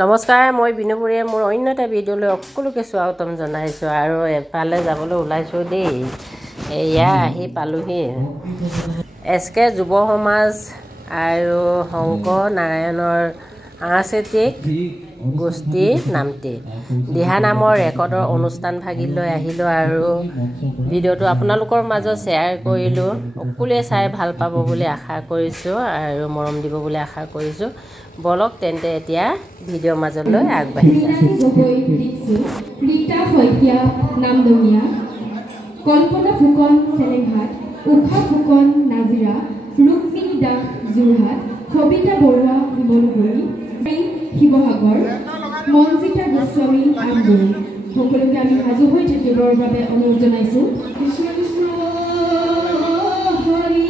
নমস্কাৰ, মই বিনুপুৰীয়ে মোৰ অন্য এটা ভিডিঅ'লৈ সকলোকে স্বাগতম জনাইছোঁ আৰু এফালে যাবলৈ ওলাইছোঁ দেই। এয়া আহি পালোহি SK যুৱ সমাজ আৰু শংকৰ নাৰায়ণৰ সাংস্কৃতিক গোষ্ঠী নামটি দিহানামৰ ৰেকৰ্ডৰ অনুষ্ঠান ভাগিলৈ আহিলোঁ আৰু ভিডিঅ'টো আপোনালোকৰ মাজত শ্বেয়াৰ কৰিলোঁ। সকলোৱে চাই ভাল পাব বুলি আশা কৰিছোঁ আৰু মৰম দিব বুলি আশা কৰিছোঁ। বলক তেন্তে এতিয়া ভিডিঅ'ৰ মাজলৈ আগবাঢ়ি যাওঁ। কল্পনা ফুকন চেলেংঘাট, উষা ফুকন নাজিৰা, ৰুক্মিণী দাস যোৰহাট, সবিতা বৰুৱা শিমলুগুৰি, শিৱসাগৰ, মঞ্জিতা গোস্বামী আমগুৰি সকলোকে আমি সাজু হৈ থাকিবৰ বাবে অনুৰোধ জনাইছোঁ। কৃষ্ণ কৃষ্ণ হৰি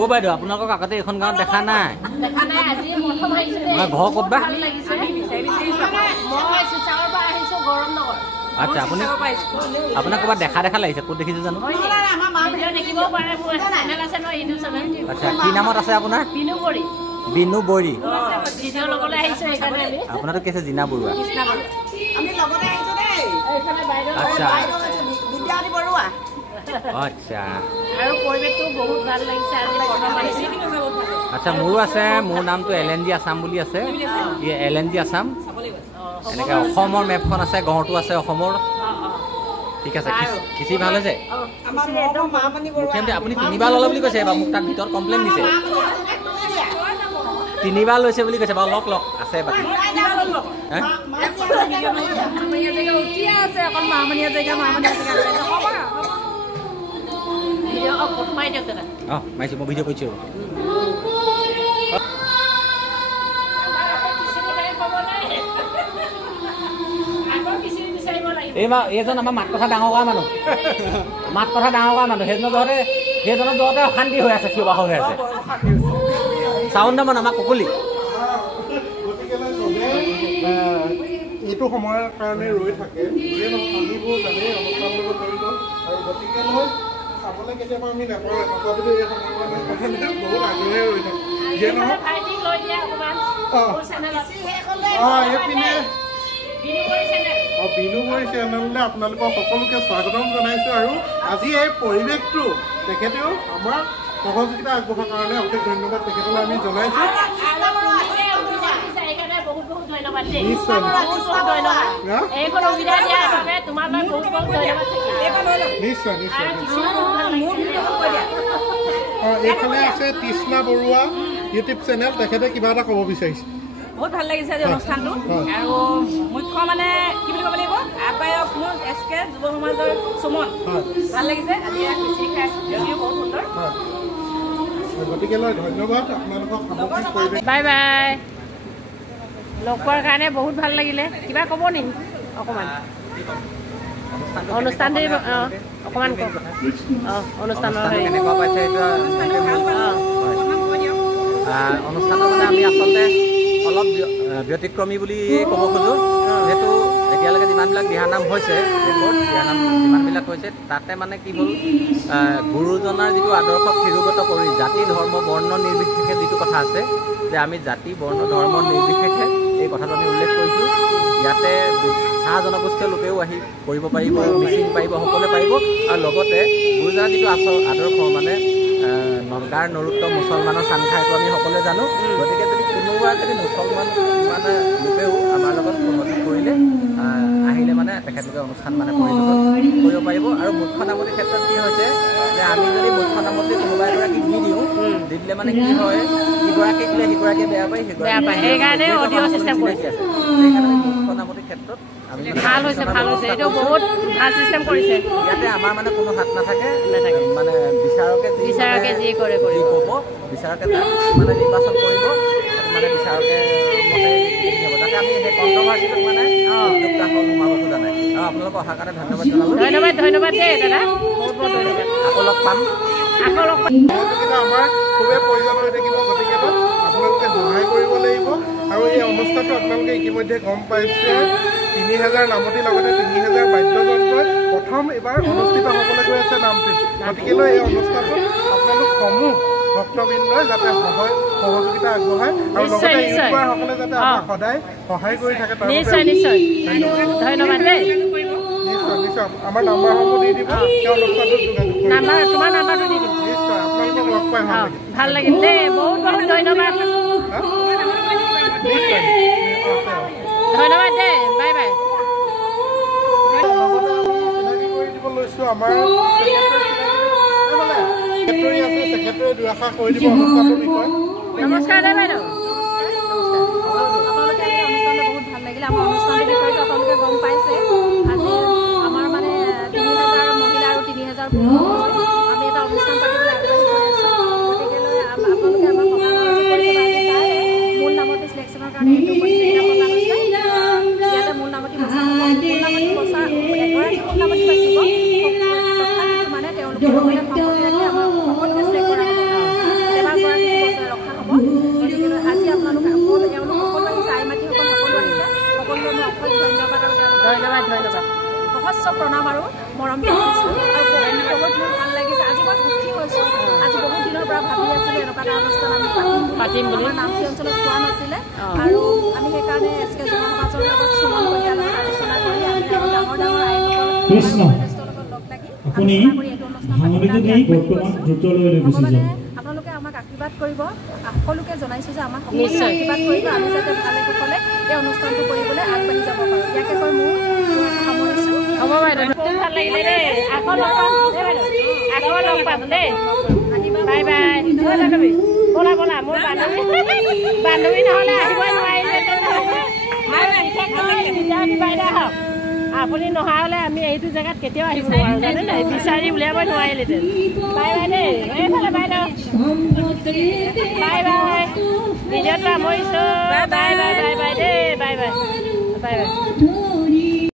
ও বাইদেউ আপোনালোকক আগতে এখন গাঁৱত দেখা নাই দেখা নাই আজি প্ৰথম আহিছো দেই ঘৰ ক'ত বা ভাল লাগিছে মই শিৱসাগৰৰ পৰা আহিছো গৰম নগৰ আচ্ছা আপুনি আপোনাক ক'ৰবাত দেখা লাগিছে ক'ত দেখিছে জানো দেখিব পাৰে মোৰ চেনেল আছে ন ইউটিউব চেনেল আচ্ছা কি নামত আছে আপোনাৰ বিনু বৰী ভিডিঅ' ল'বলৈ আহিছো সেইকাৰণে আমি আপোনাৰতো কি আছে জিনা বৰুৱা আমি লগতে আহিছো দেই এইফালে বাইদেউ আচ্ছা বিদ্যাৰ্থী বৰুৱা আচ্ছা আৰু পৰিৱেশটো বহুত ভাল লাগিছে আজি প্ৰথম আহিছে আচ্ছা মোৰো আছে মোৰ নামটো LNG আছাম বুলি আছে LNG আছাম এনেকৈ অসমৰ মেপখন আছে গড়টো আছে অসমৰ ঠিক আছে খিচি ভাল হৈছে আপুনি 3বাৰ ল'লে বুলি কৈছে মোক তাত ভিতৰত কমপ্লেইন দিছে 3বাৰ লৈছে বুলি কৈছে বাৰু লওক আছে বাকী মাৰিছোঁ মই ভিডিঅ' কৰিছোঁ এইজন আমাৰ মাত কথা ডাঙৰ কৰা মানুহ সেইজনৰ জহতে অশান্তি হৈ আছে চিঞৰ বাখৰ হৈ আছে চাউণ্ড দামন আমাৰ কুকুলি এইটো সময়ৰ কাৰণে ৰৈ থাকে আমিবোৰ জানে অনুষ্ঠান ল'ব ধৰিব আৰু গতিকে মই চাবলৈ কেতিয়াবা আমি নাপাওঁ তথাপিতো এই সময়ৰ কাৰণে বহুত আগ্ৰহে ৰৈ থাকে যিয়ে নহওক এইপিনে বিনু বৰী চেনেললৈ আপোনালোকক সকলোকে স্বাগতম জনাইছোঁ আৰু আজি এই পৰিৱেশটো তেখেতেও আমাৰ সহযোগিতা আগবঢ়োৱাৰ কাৰণে অশেষ ধন্যবাদ তেখেতলৈ আমি জনাইছোঁ নিশ্চয় এইফালে আছে তৃষ্ণা বৰুৱা ইউটিউব চেনেল তেখেতে কিবা এটা ক'ব বিচাৰিছে বহুত ভাল লাগিছে আজি অনুষ্ঠানটো আৰু মুখ্য মানে কি বুলি ক'ব লাগিব আহ্বায়ক মোৰ SK যুৱ সমাজৰ সুমন ভাল লাগিছে আজি খিচিৰি খাইছোঁ বহুত সুন্দৰ গতিকে ধন্যবাদ আপোনালোকক সামগ্ৰিক পৰিৱেশ বাই বাই লগ পোৱাৰ কাৰণে বহুত ভাল লাগিলে কিবা ক'ব নেকি অকণমান অনুষ্ঠানটো অকণমান কওক অনুষ্ঠানৰ অনুষ্ঠানটো মানে আমি আচলতে অলপ ব্যতিক্ৰমী বুলি ক'ব খোজোঁ যিহেতু এতিয়ালৈকে যিমানবিলাক দিহানাম হৈছে দিহানাম যিমানবিলাক হৈছে তাতে মানে কি হ'ল গুৰুজনাৰ যিটো আদৰ্শক শিৰোগত কৰি জাতি ধৰ্ম বৰ্ণ নিৰ্বিশেষে যিটো কথা আছে যে আমি জাতি বৰ্ণ ধৰ্ম নিৰ্বিশেষে এই কথাটো আমি উল্লেখ কৰিছোঁ ইয়াতে চাহ জনগোষ্ঠীয় লোকেও আহি কৰিব পাৰিব মিচিং পাৰিব সকলোৱে পাৰিব আৰু লগতে গুৰুজনাৰ যিটো আদৰ্শ মানে নগাৰ নৰোত্তম মুছলমানৰ চান খাইটো আমি সকলোৱে জানো গতিকে যদি কোনোবা যদি মুছলমান মানে লোকেও আমাৰ লগত সংগঠন কৰিলে আহিলে মানে তেখেতলোকে অনুষ্ঠান মানে কৰিব পাৰিব আৰু মুখ্য নামতিৰ ক্ষেত্ৰত কি হৈছে যে আমি যদি মুখ্য নামতি কোনোবা এগৰাকীক দি দিওঁ দি দিলে মানে কি হয় ইগৰাকীক দিলে সিগৰাকীয়ে বেয়া পায় সেইকাৰণে অডিঅ' চিষ্টেম কৰিছে সেইকাৰণে মুখ্য নামতিৰ ক্ষেত্ৰত ভাল হৈছে এইটো বহুত ভাল চিষ্টেম কৰিছে ইয়াতে আমাৰ মানে কোনো হাত নাথাকে মানে বিচাৰকে যি কৰে ক'ব বিচাৰকে মানে নিৰ্বাচন কৰিব মানে বিচাৰকে মতে হ'ব যাতে আমি সেই কণ্ট্ৰভাৰ্চিটোত মানে সোমাব খোজা নাই আৰু আপোনালোকক অহাৰ কাৰণে ধন্যবাদ জনালোঁ ধন্যবাদ দেই দাদা বহুত ধন্যবাদ আকৌ লগ পাম সহযোগিতা আমাৰ খুবেই প্ৰয়োজন হৈ থাকিব গতিকে আপোনালোকে সহায় কৰিব লাগিব আৰু এই অনুষ্ঠানটো আপোনালোকে ইতিমধ্যে গম পাইছে 3000 নামতিৰ লগতে 3000 বাদ্যযন্ত্ৰই প্ৰথম এবাৰ অনুষ্ঠিত হ'বলৈ গৈ আছে নামটিত গতিকে এই অনুষ্ঠানটোত আপোনালোক সমূহ ভক্তবৃন্দই যাতে সহযোগিতা আগবঢ়ায় আৰু লগতে ইউটিউবাৰসকলে যাতে আমাক সদায় সহায় কৰি থাকে নিশ্চয় ধন্যবাদ দেই নিশ্চয় আমাৰ নাম্বাৰসমূহ দি দিব সেই অনুষ্ঠানটোত যোগাযোগ কৰিব তোমাৰ নাম্বাৰটো দি দিম নিশ্চয় আপোনালোকক লগ পাই ভাল লাগিল দেই বহুত ধন্যবাদ নিশ্চয় ধন্যবাদ দেই বাই বাই লৈছোঁ আমাৰ ছেক্ৰেটাৰী আছে ছেক্ৰেটাৰী দুআষাৰ কৈ দিব অনুষ্ঠানটোৰ বিষয়ে নমস্কাৰ দে বাইদেউ আপোনালোকে এই অনুষ্ঠানটো বহুত ভাল লাগিলে আমাৰ অনুষ্ঠানটোৰ বিষয়টো আপোনালোকে গম পাইছে আজি আমাৰ মানে 3000 মহিলা আৰু 3000 পুৰুষ আমি এটা অনুষ্ঠান পাতিবলৈ আগবাঢ়ি গৈ আছোঁ গতিকেলৈ আপোনালোকে আমাৰ সহায় কৰিব আজি তাৰে মূল নামতি চিলেকশ্যনৰ কাৰণে এইটো প্ৰতিযোগিতা পতা হৈছে ইয়াতে মূল নামতি বচা হ'ব এগৰাকী মূল নামতি বাচিব তথাপিতো মানে তেওঁলোকে লগতে সম্পত্তি ৰাখি আমাৰ সকলোকে চিলেক্ট কৰা হ'ব সহস্ৰ প্ৰণাম আৰু মৰম যাচিছোঁ আৰু বহুত ভাল লাগিছে আজি মই সুখী হৈছোঁ আজি বহুত দিনৰ পৰা ভাবি আছিলোঁ এনেকুৱা এটা অনুষ্ঠান আমি পাতিম বুলি আমাৰ নামটি অঞ্চলত পোৱা নাছিলে আৰু আমি সেইকাৰণে এছকে যুৱ সমাজৰ লগত সুমন কলিতাৰ লগত আলোচনা কৰি আমি ডাঙৰ ডাঙৰ আইসকল লগ লাগি আপুনি ভাঙনিটো দি বৰ্তমান দ্ৰুতলৈ লৈ গুচি যায় আপোনালোকে আমাক আশীৰ্বাদ কৰিব সকলোকে জনাইছোঁ যে আমাক নিশ্চয় আশীৰ্বাদ কৰিব আমি যাতে ভালে কুশলে এই অনুষ্ঠানটো কৰিবলৈ আগবাঢ়ি যাব পাৰোঁ ইয়াকে কৈ মোৰ সামৰিছোঁ হ'ব বাইদেউ খুব ভাল লাগিলে দেই আকৌ লগ পাম দেই বাই বাই বান্ধৱী ব'লা ব'লা মোৰ বান্ধৱী নহ'লে আহিবই নোৱাৰিলে বাইদেউ আহক আপুনি নহা হ'লে আমি এইটো জেগাত কেতিয়াও আহিব নোৱাৰোঁ জানে নাই বিচাৰি উলিয়াব নোৱাৰিলেহেঁতেন বাই বাই দেই এইফালে বাইদেউ বাই বাই ভিডিঅ'টো সামৰিছোঁ বাই বাই বাই বাই দেই বাই বাই বাই বাই